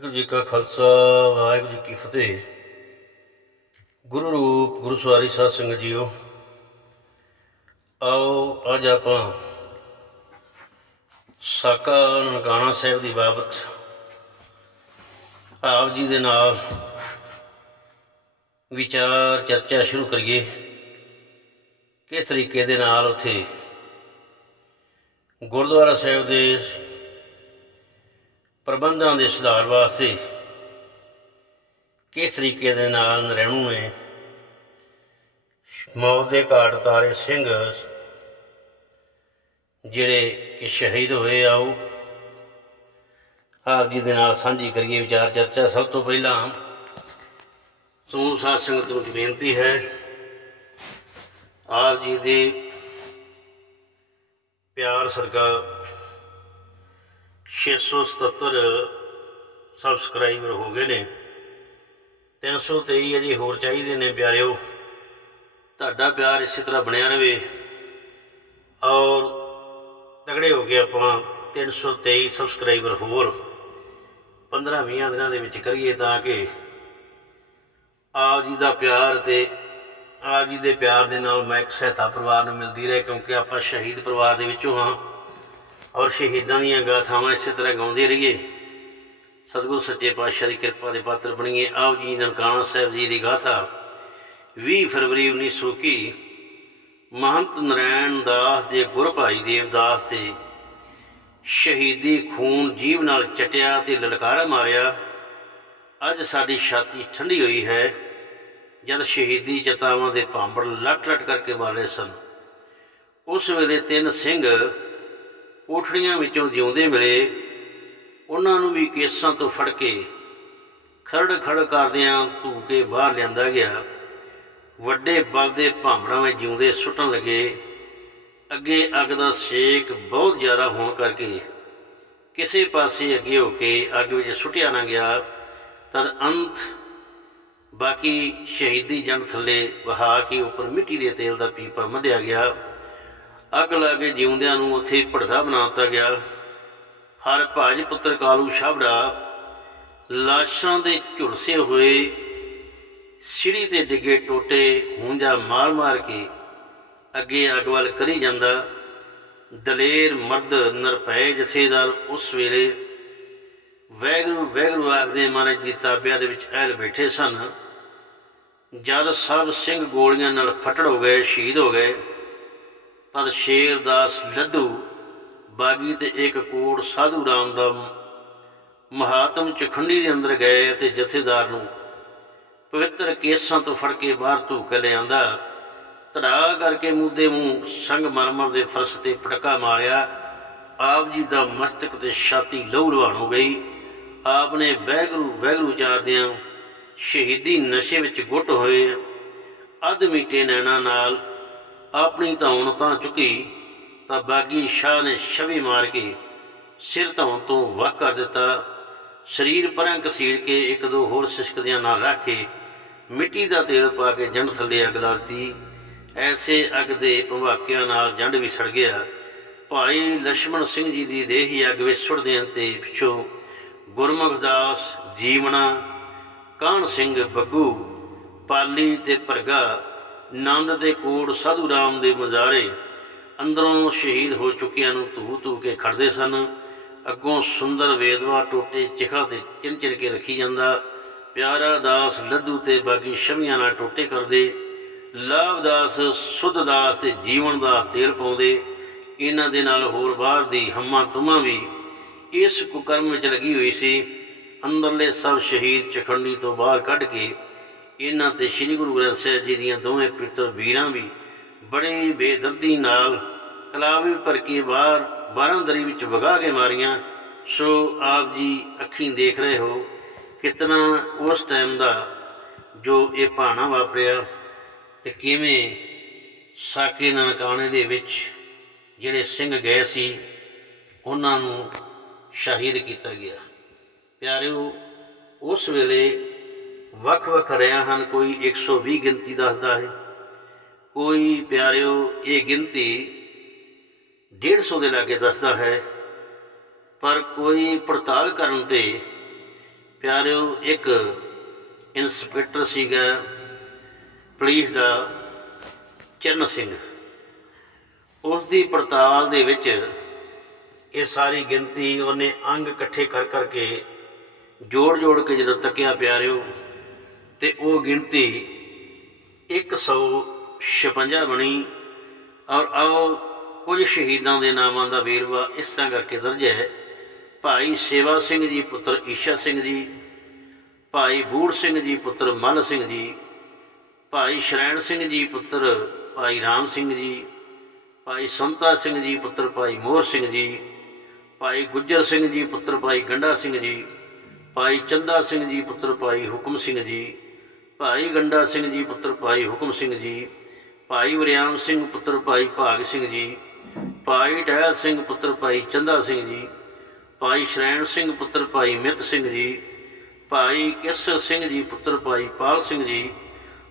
ਵਾਹਿਗੁਰੂ ਜੀ ਕਾ ਖਾਲਸਾ, ਵਾਹਿਗੁਰੂ ਜੀ ਕੀ ਫਤਿਹ। ਗੁਰੂ ਰੂਪ, ਗੁਰੂ ਸਵਾਰੀ ਸਾਧ ਸੰਗਤ ਜੀਓ, ਆਓ ਅੱਜ ਆਪਾਂ ਸਾਕਾ ਨਨਕਾਣਾ ਸਾਹਿਬ ਦੀ ਬਾਬਤ ਆਪ ਜੀ ਦੇ ਨਾਲ ਵਿਚਾਰ, ਚਰਚਾ ਸ਼ੁਰੂ ਕਰੀਏ। ਕਿਸ ਤਰੀਕੇ ਦੇ ਨਾਲ ਉੱਥੇ ਗੁਰਦੁਆਰਾ ਸਾਹਿਬ ਦੇ ਪ੍ਰਬੰਧਾਂ ਦੇ ਸੁਧਾਰ ਵਾਸਤੇ ਕਿਸ ਤਰੀਕੇ ਦੇ ਨਾਲ ਨਰੈਣੂ ਨੇ ਮੌਤ ਦੇ ਘਾਟ ਤਾਰੇ ਸਿੰਘ ਜਿਹੜੇ ਕਿ ਸ਼ਹੀਦ ਹੋਏ ਆ, ਉਹ ਆਪ ਜੀ ਦੇ ਨਾਲ ਸਾਂਝੀ ਕਰੀਏ ਵਿਚਾਰ ਚਰਚਾ। ਸਭ ਤੋਂ ਪਹਿਲਾਂ ਸਮੂਹ ਸਾਧ ਸੰਗਤ ਨੂੰ ਬੇਨਤੀ ਹੈ, ਆਪ ਜੀ ਦੇ ਪਿਆਰ ਸਰਗਾ 677 ਸਬਸਕ੍ਰਾਈਬਰ ਹੋ ਗਏ ਨੇ। 323 ਅਜੇ ਹੋਰ ਚਾਹੀਦੇ ਨੇ ਪਿਆਰਿਓ। ਤੁਹਾਡਾ ਪਿਆਰ ਇਸੇ ਤਰ੍ਹਾਂ ਬਣਿਆ ਰਵੇ। ਔਰ ਤਗੜੇ ਹੋ ਕੇ ਆਪਾਂ 323 ਸਬਸਕ੍ਰਾਈਬਰ ਹੋਰ 15-20 ਦਿਨਾਂ ਦੇ ਵਿੱਚ ਕਰੀਏ ਤਾਂ ਕਿ ਆਪ ਜੀ ਦਾ ਪਿਆਰ ਤੇ ਆਪ ਜੀ ਦੇ ਪਿਆਰ ਦੇ ਨਾਲ ਮੈਂ ਇੱਕ ਸਹਾਇਤਾ ਪਰਿਵਾਰ ਨੂੰ ਮਿਲਦੀ ਰਹੇ ਕਿਉਂਕਿ ਆਪਾਂ ਸ਼ਹੀਦ ਪਰਿਵਾਰ ਦੇ ਵਿੱਚੋਂ ਹਾਂ। ਔਰ ਸ਼ਹੀਦਾਂ ਦੀਆਂ ਗਾਥਾਵਾਂ ਇਸੇ ਤਰ੍ਹਾਂ ਗਾਉਂਦੇ ਰਹੀਏ। ਸਤਿਗੁਰੂ ਸੱਚੇ ਪਾਤਸ਼ਾਹ ਦੀ ਕਿਰਪਾ ਦੇ ਪਾਤਰ ਬਣੀਏ। ਆਪ ਜੀ ਨਨਕਾਣਾ ਸਾਹਿਬ ਜੀ ਦੀ ਗਾਥਾ 20 ਫਰਵਰੀ 1921 ਮਹੰਤ ਨਰੈਣ ਦਾਸ ਦੇ ਗੁਰ ਭਾਈ ਦੇਵਦਾਸ ਤੇ ਸ਼ਹੀਦੀ ਖੂਨ ਜੀਵ ਨਾਲ ਚਟਿਆ ਤੇ ਲਲਕਾਰਾ ਮਾਰਿਆ। ਅੱਜ ਸਾਡੀ ਛਾਤੀ ਠੰਡੀ ਹੋਈ ਹੈ। ਜਦ ਸ਼ਹੀਦੀ ਚਤਾਵਾਂ ਦੇ ਭਾਂਬੜ ਲਟ ਲੱਟ ਕਰਕੇ ਮਾਰੇ ਸਨ। ਉਸ ਵੇਲੇ ਤਿੰਨ ਸਿੰਘ ਕੋਠੜੀਆਂ ਵਿੱਚੋਂ ਜਿਉਂਦੇ ਮਿਲੇ, ਉਹਨਾਂ ਨੂੰ ਵੀ ਕੇਸਾਂ ਤੋਂ ਫੜ ਕੇ ਖੜ ਖੜ ਕਰਦਿਆਂ ਧੂ ਕੇ ਬਾਹਰ ਲਿਆਂਦਾ ਗਿਆ। ਵੱਡੇ ਬਲ ਦੇ ਭਾਂਬੜਾਂ ਵਿੱਚ ਜਿਉਂਦੇ ਸੁੱਟਣ ਲੱਗੇ। ਅੱਗੇ ਅੱਗ ਦਾ ਸੇਕ ਬਹੁਤ ਜ਼ਿਆਦਾ ਹੋਣ ਕਰਕੇ ਕਿਸੇ ਪਾਸੇ ਅੱਗੇ ਹੋ ਕੇ ਅੱਗ ਵਿੱਚ ਸੁੱਟਿਆ ਨਾ ਗਿਆ, ਤਦ ਅੰਤ ਬਾਕੀ ਸ਼ਹੀਦੀ ਜੰਗ ਥੱਲੇ ਵਹਾ ਕੇ ਉੱਪਰ ਮਿੱਟੀ ਦੇ ਤੇਲ ਦਾ ਪੀਪਾ ਮਧਿਆ ਗਿਆ। ਅੱਗ ਲਾ ਕੇ ਜਿਉਂਦਿਆਂ ਨੂੰ ਉੱਥੇ ਭੜਸਾ ਬਣਾ ਦਿੱਤਾ ਗਿਆ। ਹਰ ਭਾਜ ਪੁੱਤਰ ਕਾਲੂ ਛਾਬੜਾ ਲਾਸ਼ਾਂ ਦੇ ਝੁਲਸੇ ਹੋਏ ਸਿੜੀ ਤੇ ਡਿੱਗੇ ਟੋਟੇ ਹੁੰਜਾ ਮਾਰ ਮਾਰ ਕੇ ਅੱਗੇ ਅੱਗ ਵੱਲ ਕਰੀ ਜਾਂਦਾ। ਦਲੇਰ ਮਰਦ ਨਰਪੈ ਜਥੇਦਾਰ ਉਸ ਵੇਲੇ ਵੈਗਰੂ ਵੈਗਰੂ ਆਖਦੇ, ਮਹਾਰਾਜ ਜੀ, ਤਾਬਿਆ ਦੇ ਵਿੱਚ ਅਹਿਲ ਬੈਠੇ ਸਨ। ਜਦ ਸਭ ਸਿੰਘ ਗੋਲੀਆਂ ਨਾਲ ਫਟੜ ਹੋ ਗਏ, ਸ਼ਹੀਦ ਹੋ ਗਏ ਤਦ ਸ਼ੇਰ ਦਾਸ ਲੱਧੂ ਬਾਗੀ ਤੇ ਇੱਕ ਕੋੜ ਸਾਧੂ ਰਾਮ ਦਾ ਮਹਾਤਮ ਚਖੰਡੀ ਦੇ ਅੰਦਰ ਗਏ ਅਤੇ ਜਥੇਦਾਰ ਨੂੰ, ਪਵਿੱਤਰ ਕੇਸਾਂ ਤੋਂ ਫੜ ਕੇ ਬਾਹਰ ਧੂ ਕੇ ਲਿਆਂਦਾ। ਧੜਾ ਕਰਕੇ ਮੂਦੇ ਮੂੰਹ ਸੰਗ ਮਰਮਰ ਦੇ ਫਰਸ਼ ਤੇ ਪਟਕਾ ਮਾਰਿਆ। ਆਪ ਜੀ ਦਾ ਮਸਤਕ ਤੇ ਛਾਤੀ ਲਹੂ ਲੁਹਾਨ ਹੋ ਗਈ। ਆਪ ਨੇ ਵੈਗਰੂ ਵੈਗਰੂ ਚਾਰਦਿਆਂ ਸ਼ਹੀਦੀ ਨਸ਼ੇ ਵਿੱਚ ਗੁੱਟ ਹੋਏ। ਅੱਧ ਮੀਟੇ ਨੈਣਾ ਨਾਲ ਆਪਣੀ ਧੌਣ ਤਾਂ ਚੁੱਕੀ, ਤਾਂ ਬਾਗੀ ਸ਼ਾਹ ਨੇ ਛਵੀ ਮਾਰ ਕੇ ਸਿਰ ਧੌਣ ਤੋਂ ਵਾਹ ਕਰ ਦਿੱਤਾ। ਸਰੀਰ ਪਰਾਂ ਕਸੀੜ ਕੇ ਇੱਕ ਦੋ ਹੋਰ ਸਿਸਕਦਿਆਂ ਨਾਲ ਰੱਖ ਕੇ ਮਿੱਟੀ ਦਾ ਤੇਲ ਪਾ ਕੇ ਜੰਡ ਥੱਲੇ ਅੱਗ ਦਿੱਤੀ। ਐਸੇ ਅੱਗ ਦੇ ਭਵਾਕਿਆਂ ਨਾਲ ਜੰਡ ਵੀ ਸੜ ਗਿਆ। ਭਾਈ ਲక్ష్మణ ਸਿੰਘ ਜੀ ਦੀ ਦੇਹੀ ਅੱਗ ਵਿੱਚ ਸੁੱਟ ਦੇਣ ਤੇ ਪਿਛੋਂ ਗੁਰਮੁਖ ਦਾਸ, ਜੀਵਣਾ, ਕਾਹਨ ਸਿੰਘ ਬੱਗੂ, ਪਾਲੀ ਤੇ ਪਰਗਾ ਨੰਦ ਤੇ ਕੋੜ ਸਾਧੂ ਰਾਮ ਦੇ ਮਜ਼ਾਰੇ ਅੰਦਰੋਂ ਸ਼ਹੀਦ ਹੋ ਚੁੱਕਿਆਂ ਨੂੰ ਧੂ ਧੂ ਕੇ ਖੜਦੇ ਸਨ। ਅੱਗੋਂ ਸੁੰਦਰ ਵੇਦਵਾ ਟੋਟੇ ਚਿਖਾ ਤੇ ਚਿਨ ਚਿਨ ਕੇ ਰੱਖੀ ਜਾਂਦਾ। ਪਿਆਰਾ ਦਾਸ ਲੱਦੂ ਤੇ ਬਾਗੀ ਸ਼ਮੀਆਂ ਨਾਲ ਟੋਟੇ ਕਰਦੇ। ਲਾਭਦਾਸ ਸੁਧਦਾਸ ਤੇ ਜੀਵਨ ਦਾ ਤੇਲ ਪਾਉਂਦੇ। ਇਹਨਾਂ ਦੇ ਨਾਲ ਹੋਰ ਬਾਹਰ ਦੀ ਹੰਮਾ ਤੁਮਾ ਵੀ ਇਸ ਕੁਕਰਮ ਵਿੱਚ ਲੱਗੀ ਹੋਈ ਸੀ। ਅੰਦਰਲੇ ਸਭ ਸ਼ਹੀਦ ਚਖੰਡੀ ਤੋਂ ਬਾਹਰ ਕੱਢ ਕੇ ਇਹਨਾਂ ਤੇ ਸ੍ਰੀ ਗੁਰੂ ਗ੍ਰੰਥ ਸਾਹਿਬ ਜੀ ਦੀਆਂ ਦੋਵੇਂ ਪਿੱਤਰ ਵੀਰਾਂ ਵੀ ਬੜੇ ਬੇਦਰਦੀ ਨਾਲ ਕਲਾਵੇ ਭਰ ਕੇ ਬਾਹਰ ਬਾਰਾਂ ਦਰੀ ਵਿੱਚ ਵਗਾ ਕੇ ਮਾਰੀਆਂ। ਸੋ ਆਪ ਜੀ ਅੱਖੀਂ ਦੇਖ ਰਹੇ ਹੋ ਕਿਤਨਾ ਉਸ ਟਾਈਮ ਦਾ ਜੋ ਇਹ ਭਾਣਾ ਵਾਪਰਿਆ ਤੇ ਕਿਵੇਂ ਸਾਕੇ ਨਨਕਾਣੇ ਦੇ ਵਿੱਚ ਜਿਹੜੇ ਸਿੰਘ ਗਏ ਸੀ, ਉਹਨਾਂ ਨੂੰ ਸ਼ਹੀਦ ਕੀਤਾ ਗਿਆ। ਪਿਆਰਿਓ, ਉਸ ਵੇਲੇ ਵੱਖ-ਵੱਖ ਰਿਆਂ ਹਨ, ਕੋਈ 120 ਗਿਣਤੀ ਦੱਸਦਾ ਹੈ। ਕੋਈ ਪਿਆਰਿਓ, ਇਹ ਗਿਣਤੀ 150 ਦੇ ਲਾਗੇ ਦੱਸਦਾ ਹੈ, ਪਰ ਕੋਈ ਪੜਤਾਲ ਕਰਨ ਤੇ ਪਿਆਰਿਓ, ਇੱਕ ਇਨਸਪੈਕਟਰ ਸੀਗਾ, ਪੁਲਿਸ ਦਾ ਚਰਨ ਸਿੰਘ। ਉਸ ਦੀ ਪੜਤਾਲ ਦੇ ਵਿੱਚ ਇਹ ਸਾਰੀ ਗਿਣਤੀ ਉਹਨੇ ਅੰਗ ਇਕੱਠੇ ਕਰ ਕਰਕੇ ਜੋੜ ਜੋੜ ਕੇ ਜਦੋਂ ਤੱਕਿਆ ਪਿਆਰਿਓ ਤੇ ਉਹ ਗਿਣਤੀ 156 ਬਣੀ ਔਰ ਆਓ ਕੁਝ ਸ਼ਹੀਦਾਂ ਦੇ ਨਾਮਾਂ ਦਾ ਵੇਰਵਾ ਇਸ ਤਰ੍ਹਾਂ ਕਰਕੇ ਦਰਜ ਹੈ ਭਾਈ ਸੇਵਾ ਸਿੰਘ ਜੀ ਪੁੱਤਰ ਈਸ਼ਾ ਸਿੰਘ ਜੀ ਭਾਈ ਬੂੜ ਸਿੰਘ ਜੀ ਪੁੱਤਰ ਮਨ ਸਿੰਘ ਜੀ ਭਾਈ ਸ਼ਰੈਣ ਸਿੰਘ ਜੀ ਪੁੱਤਰ ਭਾਈ ਰਾਮ ਸਿੰਘ ਜੀ ਭਾਈ ਸੰਤਾ ਸਿੰਘ ਜੀ ਪੁੱਤਰ ਭਾਈ ਮੋਹਰ ਸਿੰਘ ਜੀ ਭਾਈ ਗੁੱਜਰ ਸਿੰਘ ਜੀ ਪੁੱਤਰ ਭਾਈ ਗੰਡਾ ਸਿੰਘ ਜੀ ਭਾਈ ਚੰਦਾ ਸਿੰਘ ਜੀ ਪੁੱਤਰ ਭਾਈ ਹੁਕਮ ਸਿੰਘ ਜੀ ਭਾਈ ਗੰਡਾ ਸਿੰਘ ਜੀ ਪੁੱਤਰ ਭਾਈ ਹੁਕਮ ਸਿੰਘ ਜੀ ਭਾਈ ਵਰਿਆਮ ਸਿੰਘ ਪੁੱਤਰ ਭਾਈ ਭਾਗ ਸਿੰਘ ਜੀ ਭਾਈ ਟਹਿਲ ਸਿੰਘ ਪੁੱਤਰ ਭਾਈ ਚੰਦਾ ਸਿੰਘ ਜੀ ਭਾਈ ਸ਼ਰੈਣ ਸਿੰਘ ਪੁੱਤਰ ਭਾਈ ਮਿਤ ਸਿੰਘ ਜੀ ਭਾਈ ਕੇਸਰ ਸਿੰਘ ਜੀ ਪੁੱਤਰ ਭਾਈ ਪਾਲ ਸਿੰਘ ਜੀ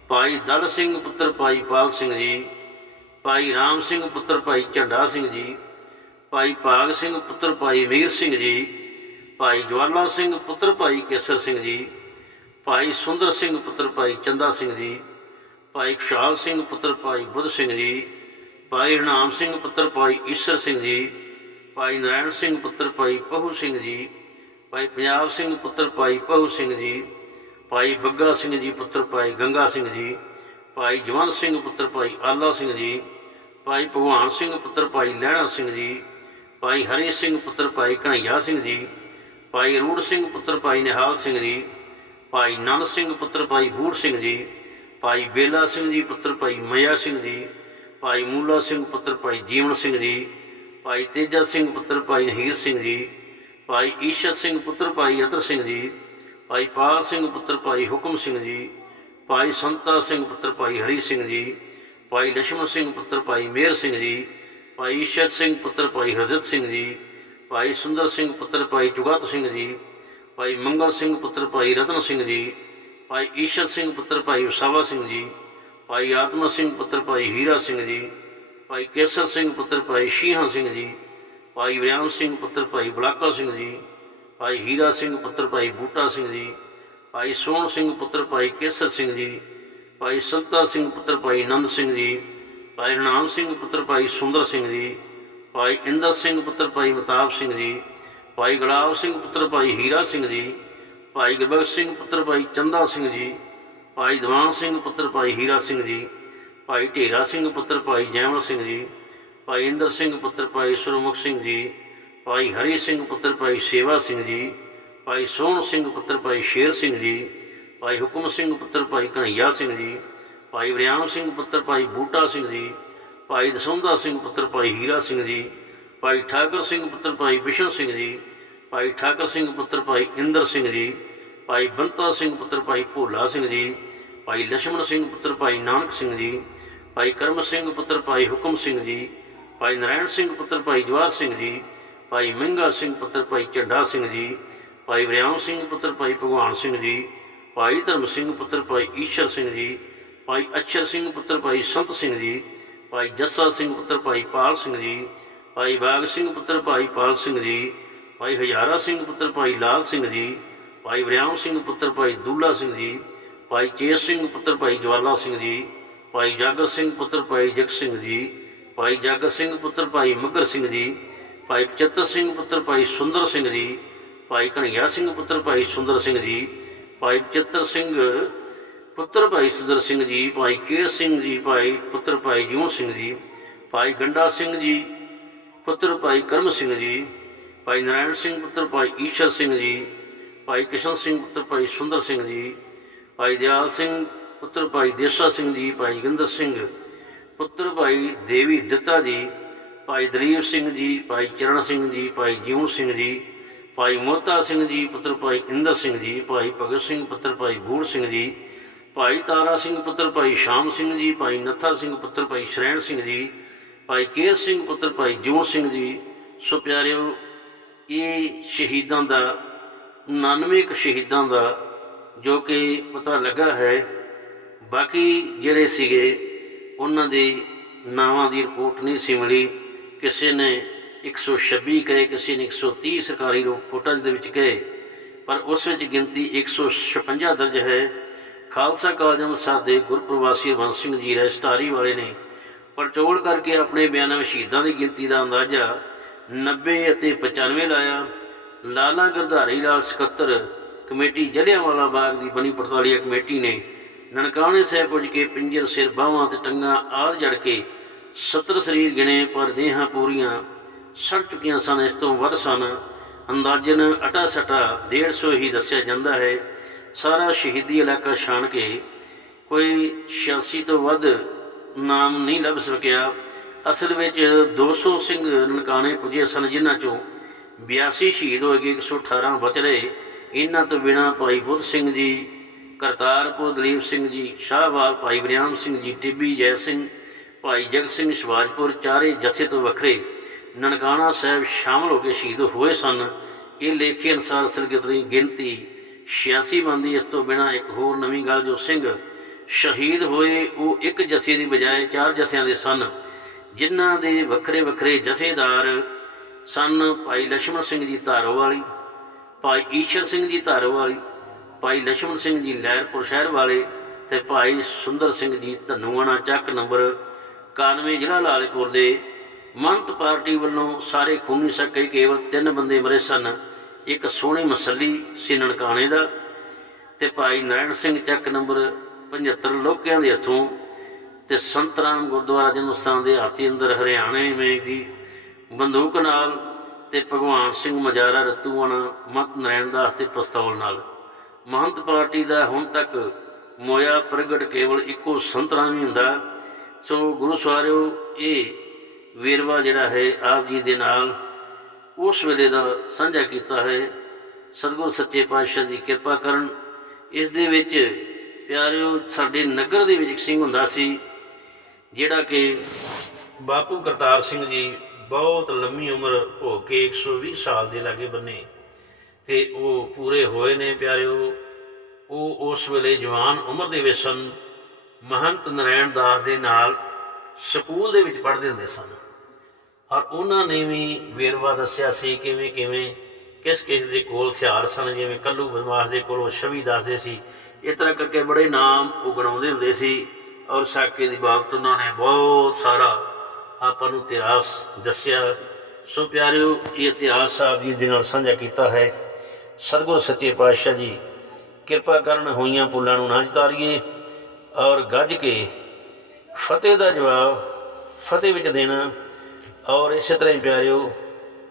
ਭਾਈ ਦਲ ਸਿੰਘ ਪੁੱਤਰ ਭਾਈ ਪਾਲ ਸਿੰਘ ਜੀ ਭਾਈ ਰਾਮ ਸਿੰਘ ਪੁੱਤਰ ਭਾਈ ਝੰਡਾ ਸਿੰਘ ਜੀ ਭਾਈ ਭਾਗ ਸਿੰਘ ਪੁੱਤਰ ਭਾਈ ਮੀਰ ਸਿੰਘ ਜੀ ਭਾਈ ਜਵਾਲਾ ਸਿੰਘ ਪੁੱਤਰ ਭਾਈ ਕੇਸਰ ਸਿੰਘ ਜੀ ਭਾਈ ਸੁੰਦਰ ਸਿੰਘ ਪੁੱਤਰ ਭਾਈ ਚੰਦਾ ਸਿੰਘ ਜੀ ਭਾਈ ਖੁਸ਼ਹਾਲ ਸਿੰਘ ਪੁੱਤਰ ਭਾਈ ਬੁੱਧ ਸਿੰਘ ਜੀ ਭਾਈ ਹਰਨਾਮ ਸਿੰਘ ਪੁੱਤਰ ਭਾਈ ਈਸ਼ਰ ਸਿੰਘ ਜੀ ਭਾਈ ਨਾਰਾਇਣ ਸਿੰਘ ਪੁੱਤਰ ਭਾਈ ਪਹੂ ਸਿੰਘ ਜੀ ਭਾਈ ਪੰਜਾਬ ਸਿੰਘ ਪੁੱਤਰ ਭਾਈ ਪਹੂ ਸਿੰਘ ਜੀ ਭਾਈ ਬੱਗਾ ਸਿੰਘ ਜੀ ਪੁੱਤਰ ਭਾਈ ਗੰਗਾ ਸਿੰਘ ਜੀ ਭਾਈ ਜਵੰਤ ਸਿੰਘ ਪੁੱਤਰ ਭਾਈ ਆਲਾ ਸਿੰਘ ਜੀ ਭਾਈ ਭਗਵਾਨ ਸਿੰਘ ਪੁੱਤਰ ਭਾਈ ਲਹਿਣਾ ਸਿੰਘ ਜੀ ਭਾਈ ਹਰੀ ਸਿੰਘ ਪੁੱਤਰ ਭਾਈ ਕਨ੍ਹਈਆ ਸਿੰਘ ਜੀ ਭਾਈ ਰੂੜ ਸਿੰਘ ਪੁੱਤਰ ਭਾਈ ਨਿਹਾਲ ਸਿੰਘ ਜੀ ਭਾਈ ਨੰਦ ਸਿੰਘ ਪੁੱਤਰ ਭਾਈ ਬੂੜ ਸਿੰਘ ਜੀ ਭਾਈ ਬੇਲਾ ਸਿੰਘ ਜੀ ਪੁੱਤਰ ਭਾਈ ਮਇਆ ਸਿੰਘ ਜੀ ਭਾਈ ਮੂਲਾ ਸਿੰਘ ਪੁੱਤਰ ਭਾਈ ਜੀਵਨ ਸਿੰਘ ਜੀ ਭਾਈ ਤੇਜਾ ਸਿੰਘ ਪੁੱਤਰ ਭਾਈ ਹੀਰ ਸਿੰਘ ਜੀ ਭਾਈ ਈਸ਼ਰ ਸਿੰਘ ਪੁੱਤਰ ਭਾਈ ਅਤਰ ਸਿੰਘ ਜੀ ਭਾਈ ਪਾਲ ਸਿੰਘ ਪੁੱਤਰ ਭਾਈ ਹੁਕਮ ਸਿੰਘ ਜੀ ਭਾਈ ਸੰਤਾ ਸਿੰਘ ਪੁੱਤਰ ਭਾਈ ਹਰੀ ਸਿੰਘ ਜੀ ਭਾਈ ਲక్ష్ਮਣ ਸਿੰਘ ਪੁੱਤਰ ਭਾਈ ਮੇਰ ਸਿੰਘ ਜੀ ਭਾਈ ਈਸ਼ਰ ਸਿੰਘ ਪੁੱਤਰ ਭਾਈ ਹਰਜਤ ਸਿੰਘ ਜੀ ਭਾਈ ਸੁੰਦਰ ਸਿੰਘ ਪੁੱਤਰ ਭਾਈ ਜੁਗਤ ਸਿੰਘ ਜੀ ਭਾਈ ਮੰਗਲ ਸਿੰਘ ਪੁੱਤਰ ਭਾਈ ਰਤਨ ਸਿੰਘ ਜੀ ਭਾਈ ਈਸ਼ਰ ਸਿੰਘ ਪੁੱਤਰ ਭਾਈ ਵਸਾਵਾ ਸਿੰਘ ਜੀ ਭਾਈ ਆਤਮਾ ਸਿੰਘ ਪੁੱਤਰ ਭਾਈ ਹੀਰਾ ਸਿੰਘ ਜੀ ਭਾਈ ਕੇਸਰ ਸਿੰਘ ਪੁੱਤਰ ਭਾਈ ਸ਼ੀਹਾ ਸਿੰਘ ਜੀ ਭਾਈ ਵਿਰਿਆਮ ਸਿੰਘ ਪੁੱਤਰ ਭਾਈ ਬਲਾਕਾ ਸਿੰਘ ਜੀ ਭਾਈ ਹੀਰਾ ਸਿੰਘ ਪੁੱਤਰ ਭਾਈ ਬੂਟਾ ਸਿੰਘ ਜੀ ਭਾਈ ਸੋਹਣ ਸਿੰਘ ਪੁੱਤਰ ਭਾਈ ਕੇਸਰ ਸਿੰਘ ਜੀ ਭਾਈ ਸੰਤਾ ਸਿੰਘ ਪੁੱਤਰ ਭਾਈ ਨੰਦ ਸਿੰਘ ਜੀ ਭਾਈ ਰਣਾਮ ਸਿੰਘ ਪੁੱਤਰ ਭਾਈ ਸੁੰਦਰ ਸਿੰਘ ਜੀ ਭਾਈ ਇੰਦਰ ਸਿੰਘ ਪੁੱਤਰ ਭਾਈ ਮਤਾਬ ਸਿੰਘ ਜੀ ਭਾਈ ਗੁਲਾਬ ਸਿੰਘ ਪੁੱਤਰ ਭਾਈ ਹੀਰਾ ਸਿੰਘ ਜੀ ਭਾਈ ਗੁਰਬਖਸ਼ ਸਿੰਘ ਪੁੱਤਰ ਭਾਈ ਚੰਦਾ ਸਿੰਘ ਜੀ ਭਾਈ ਦੀਵਾਨ ਸਿੰਘ ਪੁੱਤਰ ਭਾਈ ਹੀਰਾ ਸਿੰਘ ਜੀ ਭਾਈ ਢੇਰਾ ਸਿੰਘ ਪੁੱਤਰ ਭਾਈ ਜੈਮਲ ਸਿੰਘ ਜੀ ਭਾਈ ਇੰਦਰ ਸਿੰਘ ਪੁੱਤਰ ਭਾਈ ਸੁਰਮੁਖ ਸਿੰਘ ਜੀ ਭਾਈ ਹਰੀ ਸਿੰਘ ਪੁੱਤਰ ਭਾਈ ਸੇਵਾ ਸਿੰਘ ਜੀ ਭਾਈ ਸੋਹਣ ਸਿੰਘ ਪੁੱਤਰ ਭਾਈ ਸ਼ੇਰ ਸਿੰਘ ਜੀ ਭਾਈ ਹੁਕਮ ਸਿੰਘ ਪੁੱਤਰ ਭਾਈ ਕਨ੍ਹਈਆ ਸਿੰਘ ਜੀ ਭਾਈ ਵਰਿਆਮ ਸਿੰਘ ਪੁੱਤਰ ਭਾਈ ਬੂਟਾ ਸਿੰਘ ਜੀ ਭਾਈ ਦਸੌਂਦਾ ਸਿੰਘ ਪੁੱਤਰ ਭਾਈ ਹੀਰਾ ਸਿੰਘ ਜੀ ਭਾਈ ਠਾਕਰ ਸਿੰਘ ਪੁੱਤਰ ਭਾਈ ਬਿਸ਼ਨ ਸਿੰਘ ਜੀ ਭਾਈ ਠਾਕਰ ਸਿੰਘ ਪੁੱਤਰ ਭਾਈ ਇੰਦਰ ਸਿੰਘ ਜੀ ਭਾਈ ਬੰਤਾ ਸਿੰਘ ਪੁੱਤਰ ਭਾਈ ਭੋਲਾ ਸਿੰਘ ਜੀ ਭਾਈ ਲక్ష్మణ ਸਿੰਘ ਪੁੱਤਰ ਭਾਈ ਨਾਨਕ ਸਿੰਘ ਜੀ ਭਾਈ ਕਰਮ ਸਿੰਘ ਪੁੱਤਰ ਭਾਈ ਹੁਕਮ ਸਿੰਘ ਜੀ ਭਾਈ ਨਰਾਇਣ ਸਿੰਘ ਪੁੱਤਰ ਭਾਈ ਜਵਾਰ ਸਿੰਘ ਜੀ ਭਾਈ ਮੰਗਾ ਸਿੰਘ ਪੁੱਤਰ ਭਾਈ ਝੰਡਾ ਸਿੰਘ ਜੀ ਭਾਈ ਵਿਰਿਆਮ ਸਿੰਘ ਪੁੱਤਰ ਭਾਈ ਭਗਵਾਨ ਸਿੰਘ ਜੀ ਭਾਈ ਧਰਮ ਸਿੰਘ ਪੁੱਤਰ ਭਾਈ ਈਸ਼ਰ ਸਿੰਘ ਜੀ ਭਾਈ ਅਛਰ ਸਿੰਘ ਪੁੱਤਰ ਭਾਈ ਸੰਤ ਸਿੰਘ ਜੀ ਭਾਈ ਜੱਸਾ ਸਿੰਘ ਪੁੱਤਰ ਭਾਈ ਪਾਲ ਸਿੰਘ ਜੀ ਭਾਈ ਬਾਗ ਸਿੰਘ ਪੁੱਤਰ ਭਾਈ ਪਾਲ ਸਿੰਘ ਜੀ ਭਾਈ ਹਜ਼ਾਰਾ ਸਿੰਘ ਪੁੱਤਰ ਭਾਈ ਲਾਲ ਸਿੰਘ ਜੀ ਭਾਈ ਵਰਿਆਮ ਸਿੰਘ ਪੁੱਤਰ ਭਾਈ ਦੁੱਲਾ ਸਿੰਘ ਜੀ ਭਾਈ ਚੇਤ ਸਿੰਘ ਪੁੱਤਰ ਭਾਈ ਜਵਾਲਾ ਸਿੰਘ ਜੀ ਭਾਈ ਜਾਗਰ ਸਿੰਘ ਪੁੱਤਰ ਭਾਈ ਜਗ ਸਿੰਘ ਜੀ ਭਾਈ ਜਾਗਰ ਸਿੰਘ ਪੁੱਤਰ ਭਾਈ ਮੱਗਰ ਸਿੰਘ ਜੀ ਭਾਈ ਪਚੱਤਰ ਸਿੰਘ ਪੁੱਤਰ ਭਾਈ ਸੁੰਦਰ ਸਿੰਘ ਜੀ ਭਾਈ ਕਨ੍ਹਈਆ ਸਿੰਘ ਪੁੱਤਰ ਭਾਈ ਸੁੰਦਰ ਸਿੰਘ ਜੀ ਭਾਈ ਪਚੱਤਰ ਸਿੰਘ ਪੁੱਤਰ ਭਾਈ ਸੁੰਦਰ ਸਿੰਘ ਜੀ ਭਾਈ ਕੇਰ ਸਿੰਘ ਜੀ ਭਾਈ ਪੁੱਤਰ ਭਾਈ ਜੂਨ ਸਿੰਘ ਜੀ ਭਾਈ ਗੰਡਾ ਸਿੰਘ ਜੀ ਪੁੱਤਰ ਭਾਈ ਕਰਮ ਸਿੰਘ ਜੀ ਭਾਈ ਨਰਾਇਣ ਸਿੰਘ ਪੁੱਤਰ ਭਾਈ ਈਸ਼ਰ ਸਿੰਘ ਜੀ ਭਾਈ ਕਿਸ਼ਨ ਸਿੰਘ ਪੁੱਤਰ ਭਾਈ ਸੁੰਦਰ ਸਿੰਘ ਜੀ ਭਾਈ ਦਿਆਲ ਸਿੰਘ ਪੁੱਤਰ ਭਾਈ ਦੇਸਾ ਸਿੰਘ ਜੀ ਭਾਈ ਜੋਗਿੰਦਰ ਸਿੰਘ ਪੁੱਤਰ ਭਾਈ ਦੇਵੀ ਦਿੱਤਾ ਜੀ ਭਾਈ ਦਲੀਪ ਸਿੰਘ ਜੀ ਭਾਈ ਚਰਨ ਸਿੰਘ ਜੀ ਭਾਈ ਜੀਵਨ ਸਿੰਘ ਜੀ ਭਾਈ ਮੋਤਾ ਸਿੰਘ ਜੀ ਪੁੱਤਰ ਭਾਈ ਇੰਦਰ ਸਿੰਘ ਜੀ ਭਾਈ ਭਗਤ ਸਿੰਘ ਪੁੱਤਰ ਭਾਈ ਬੂੜ ਸਿੰਘ ਜੀ ਭਾਈ ਤਾਰਾ ਸਿੰਘ ਪੁੱਤਰ ਭਾਈ ਸ਼ਾਮ ਸਿੰਘ ਜੀ ਭਾਈ ਨੱਥਾ ਸਿੰਘ ਪੁੱਤਰ ਭਾਈ ਸ਼ਰੈਣ ਸਿੰਘ ਜੀ ਭਾਈ ਕੇਰ ਸਿੰਘ ਪੁੱਤਰ ਭਾਈ ਜੂਨ ਸਿੰਘ ਜੀ, ਸੋ ਪਿਆਰਿਓ, ਇਹ ਸ਼ਹੀਦਾਂ ਦਾ 99 ਕੁ ਸ਼ਹੀਦਾਂ ਦਾ ਜੋ ਕਿ ਪਤਾ ਲੱਗਾ ਹੈ, ਬਾਕੀ ਜਿਹੜੇ ਸੀਗੇ, ਉਹਨਾਂ ਦੇ ਨਾਵਾਂ ਦੀ ਰਿਪੋਰਟ ਨਹੀਂ ਸੀ ਮਿਲੀ। ਕਿਸੇ ਨੇ 126 ਕਹੇ, ਕਿਸੇ ਨੇ 130 ਸਰਕਾਰੀ ਰਿਪੋਰਟਾਂ ਦੇ ਵਿੱਚ ਕਹੇ, ਪਰ ਉਸ ਵਿੱਚ ਗਿਣਤੀ 156 ਦਰਜ ਹੈ। ਖਾਲਸਾ ਕਾਲਜ ਅੰਮ੍ਰਿਤਸਰ ਦੇ ਗੁਰਪ੍ਰਵਾਸੀ ਹਰਬੰਸ ਸਿੰਘ ਜੀ ਰਜਿਸਟਰੀ ਵਾਲੇ ਨੇ ਪੜਚੋਲ ਕਰਕੇ ਆਪਣੇ ਬਿਆਨਾਂ ਵਿੱਚ ਸ਼ਹੀਦਾਂ ਦੀ ਗਿਣਤੀ ਦਾ ਅੰਦਾਜ਼ਾ 90 ਅਤੇ 95 ਲਾਇਆ। ਲਾਲਾ ਗਰਧਾਰੀ ਲਾਲ ਸਕੱਤਰ ਕਮੇਟੀ ਜਲਿਆਂਵਾਲਾ ਬਾਗ ਦੀ ਬਣੀ ਪੜਤਾਲੀਆ ਕਮੇਟੀ ਨੇ ਨਨਕਾਣੇ ਸਾਹਿਬ ਪੁੱਜ ਕੇ ਪਿੰਜਰ ਸਿਰ ਬਾਹਾਂ ਤੇ ਟੰਗਾਂ ਆਦ ਜੜ ਕੇ 70 ਸਰੀਰ ਗਿਣੇ, ਪਰ ਦੇਹਾਂ ਪੂਰੀਆਂ ਸੜ ਚੁੱਕੀਆਂ ਸਨ। ਇਸ ਤੋਂ ਵੱਧ ਸਨ। ਅੰਦਾਜ਼ਨ ਅਟਾ ਸਟਾ 150 ਹੀ ਦੱਸਿਆ ਜਾਂਦਾ ਹੈ। ਸਾਰਾ ਸ਼ਹੀਦੀ ਇਲਾਕਾ ਛਾਣ ਕੇ ਕੋਈ 86 ਤੋਂ ਵੱਧ ਨਾਮ ਨਹੀਂ ਲੱਭ ਸਕਿਆ। ਅਸਲ ਵਿੱਚ 200 ਸਿੰਘ ਨਨਕਾਣੇ ਪੁੱਜੇ ਸਨ, ਜਿਨ੍ਹਾਂ ਚੋਂ 82 ਸ਼ਹੀਦ ਹੋ ਗਏ 118 ਬਚ ਰਹੇ। ਇਹਨਾਂ ਤੋਂ ਬਿਨਾਂ ਭਾਈ ਬੁੱਧ ਸਿੰਘ ਜੀ, ਕਰਤਾਰਪੁਰ ਦਲੀਪ ਸਿੰਘ ਜੀ ਸ਼ਾਹਬਾਦ ਭਾਈ ਬ੍ਰਿਆਮ ਸਿੰਘ ਜੀ, ਟਿੱਬੀ ਜੈ ਸਿੰਘ, ਭਾਈ ਜਗਤ ਸਿੰਘ ਸ਼ਿਵਾਜਪੁਰ, ਚਾਰੇ ਜਥੇ ਤੋਂ ਵੱਖਰੇ ਨਨਕਾਣਾ ਸਾਹਿਬ ਸ਼ਾਮਲ ਹੋ ਕੇ ਸ਼ਹੀਦ ਹੋਏ ਸਨ। ਇਹ ਲੇਖੇ ਅਨੁਸਾਰ ਸਰਗਤ ਦੀ ਗਿਣਤੀ 86 ਬੰਦੀ ਇਸ ਤੋਂ ਬਿਨਾਂ ਇੱਕ ਹੋਰ ਨਵੀਂ ਗੱਲ ਜੋ ਸਿੰਘ ਸ਼ਹੀਦ ਹੋਏ ਉਹ ਇੱਕ ਜਥੇ ਦੀ ਬਜਾਏ ਚਾਰ ਜਥਿਆਂ ਦੇ ਸਨ, ਜਿਨ੍ਹਾਂ ਦੇ ਵੱਖਰੇ ਵੱਖਰੇ ਜਥੇਦਾਰ ਸਨ ਭਾਈ ਲక్ష్మణ ਸਿੰਘ ਜੀ ਧਾਰੋ ਵਾਲੀ ਭਾਈ ਈਸ਼ਰ ਸਿੰਘ ਜੀ ਧਾਰੋ ਵਾਲੀ ਭਾਈ ਲక్ష్మణ ਸਿੰਘ ਜੀ ਲਹਿਰਪੁਰ ਸ਼ਹਿਰ ਵਾਲੇ ਤੇ ਭਾਈ ਸੁੰਦਰ ਸਿੰਘ ਜੀ ਧਨੂਆਣਾ ਚੱਕ ਨੰਬਰ 91 ਜ਼ਿਲ੍ਹਾ ਲਾਲਪੁਰ ਦੇ ਮੰਤ ਪਾਰਟੀ ਵੱਲੋਂ ਸਾਰੇ ਖੂਨੀ ਸਕੇ ਕੇਵਲ ਤਿੰਨ ਬੰਦੇ ਮਰੇ ਸਨ, ਇੱਕ ਸੋਹਣੀ ਮਸੱਲੀ, ਸੀ ਨਨਕਾਣੇ ਦਾ ਤੇ ਭਾਈ ਨਰੈਣ ਸਿੰਘ ਚੱਕ ਨੰਬਰ 75 ਲੋਕਿਆਂ ਦੇ ਹੱਥੋਂ ਤੇ ਸੰਤਰਾਮ ਗੁਰਦੁਆਰਾ ਜਨਮ ਸਥਾਨ ਦੇ ਹਾਤੀ ਅੰਦਰ ਹਰਿਆਣੇ ਵਿੱਚ ਦੀ ਬੰਦੂਕ ਨਾਲ ਤੇ ਭਗਵਾਨ ਸਿੰਘ ਮਜਾਰਾ ਰਤੂਆਣਾ ਮਤ ਨਰੈਣ ਦਾਸ ਦੇ ਪਸਤੌਲ ਨਾਲ। ਮਹੰਤ ਪਾਰਟੀ ਦਾ ਹੁਣ ਤੱਕ ਮੋਇਆ ਪ੍ਰਗਟ ਕੇਵਲ ਇੱਕੋ ਸੰਤਰਾਮ ਹੀ ਹੁੰਦਾ। ਸੋ ਗੁਰੂ ਸਵਾਰਿਓ, ਇਹ ਵੇਰਵਾ ਜਿਹੜਾ ਹੈ ਆਪ ਜੀ ਦੇ ਨਾਲ ਉਸ ਵੇਲੇ ਦਾ ਸਾਂਝਾ ਕੀਤਾ ਹੈ। ਸਤਿਗੁਰ ਸੱਚੇ ਪਾਤਸ਼ਾਹ ਦੀ ਕਿਰਪਾ ਕਰਨ। ਇਸ ਦੇ ਵਿੱਚ ਪਿਆਰਿਓ, ਸਾਡੇ ਨਗਰ ਦੇ ਵਿੱਚ ਇੱਕ ਸਿੰਘ ਹੁੰਦਾ ਸੀ, ਜਿਹੜਾ ਕਿ ਬਾਪੂ ਕਰਤਾਰ ਸਿੰਘ ਜੀ ਬਹੁਤ ਲੰਮੀ ਉਮਰ ਹੋ ਕੇ 120 ਸਾਲ ਦੇ ਲਾਗੇ ਬੰਨੇ ਤੇ ਉਹ ਪੂਰੇ ਹੋਏ ਨੇ ਪਿਆਰਿਓ। ਉਹ ਉਸ ਵੇਲੇ ਜਵਾਨ ਉਮਰ ਦੇ ਵਿੱਚ ਸਨ, ਮਹੰਤ ਨਰੈਣ ਦਾਸ ਦੇ ਨਾਲ ਸਕੂਲ ਦੇ ਵਿੱਚ ਪੜ੍ਹਦੇ ਹੁੰਦੇ ਸਨ। ਔਰ ਉਹਨਾਂ ਨੇ ਵੀ ਵੇਰਵਾ ਦੱਸਿਆ ਸੀ ਕਿਵੇਂ ਕਿਵੇਂ ਕਿਸ ਕਿਸ ਦੇ ਕੋਲ ਹਥਿਆਰ ਸਨ, ਜਿਵੇਂ ਕੱਲੂ ਬਦਮਾਸ਼ ਦੇ ਕੋਲ ਉਹ ਛਵੀ ਦੱਸਦੇ ਸੀ ਇਸ ਤਰ੍ਹਾਂ ਕਰਕੇ ਬੜੇ ਨਾਮ ਉਹ ਗਣਾਉਂਦੇ ਹੁੰਦੇ ਸੀ ਔਰ ਸਾਕੇ ਦੀ ਬਾਬਤ ਉਹਨਾਂ ਨੇ ਬਹੁਤ ਸਾਰਾ ਆਪਾਂ ਨੂੰ ਇਤਿਹਾਸ ਦੱਸਿਆ। ਸੋ ਪਿਆਰਿਓ, ਇਹ ਇਤਿਹਾਸ ਸਾਹਿਬ ਜੀ ਦੇ ਨਾਲ ਸਾਂਝਾ ਕੀਤਾ ਹੈ। ਸਤਿਗੁਰ ਸੱਚੇ ਪਾਤਸ਼ਾਹ ਜੀ, ਕਿਰਪਾ ਕਰਨ ਹੋਈਆਂ ਪੁੱਲਾਂ ਨੂੰ ਨਾ ਚਤਾਰੀਏ ਔਰ ਗੱਜ ਕੇ ਫਤਿਹ ਦਾ ਜਵਾਬ ਫਤਿਹ ਵਿੱਚ ਦੇਣਾ। ਔਰ ਇਸੇ ਤਰ੍ਹਾਂ ਹੀ ਪਿਆਰਿਓ,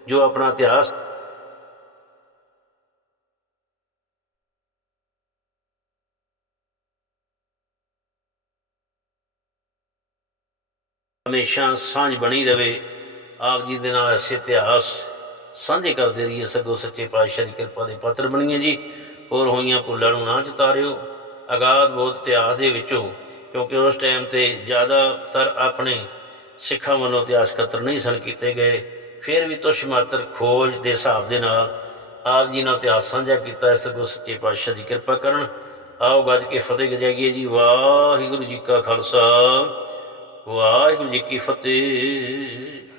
ਜੋ ਆਪਣਾ ਇਤਿਹਾਸ ਹਮੇਸ਼ਾ ਸਾਂਝ ਬਣੀ ਰਵੇ, ਆਪ ਜੀ ਦੇ ਨਾਲ ਐਸੇ ਇਤਿਹਾਸ ਸਾਂਝੇ ਕਰਦੇ ਰਹੀਏ। ਸਗੋਂ ਸੱਚੇ ਪਾਤਸ਼ਾਹ ਦੀ ਕਿਰਪਾ ਦੇ ਪਾਤਰ ਬਣੀਏ ਜੀ। ਹੋਰ ਹੋਈਆਂ ਭੁੱਲਾਂ ਨੂੰ ਨਾ ਚਤਾਰਿਓ ਅਗਾਧ ਬਹੁਤ ਇਤਿਹਾਸ ਦੇ ਵਿੱਚੋਂ, ਕਿਉਂਕਿ ਉਸ ਟਾਈਮ ਤੇ ਜ਼ਿਆਦਾਤਰ ਆਪਣੇ ਸਿੱਖਾਂ ਵੱਲੋਂ ਇਤਿਹਾਸ ਕਤਰ ਨਹੀਂ ਸਨ ਕੀਤੇ ਗਏ। ਫਿਰ ਵੀ ਤੁਸ਼ ਮਾਤਰ ਖੋਜ ਦੇ ਹਿਸਾਬ ਦੇ ਨਾਲ ਆਪ ਜੀ ਨਾਲ ਇਤਿਹਾਸ ਸਾਂਝਾ ਕੀਤਾ ਇਸ ਸਗੋਂ ਸੱਚੇ ਪਾਤਸ਼ਾਹ ਦੀ ਕਿਰਪਾ ਕਰਨ ਆਓ ਗੱਜ ਕੇ ਫਤਿਹ ਗਜਾਈਏ ਜੀ। ਵਾਹਿਗੁਰੂ ਜੀ ਕਾ ਖਾਲਸਾ। ਵਾਹਿਗੁਰੂ ਜੀ ਕੀ ਫਤਿਹ।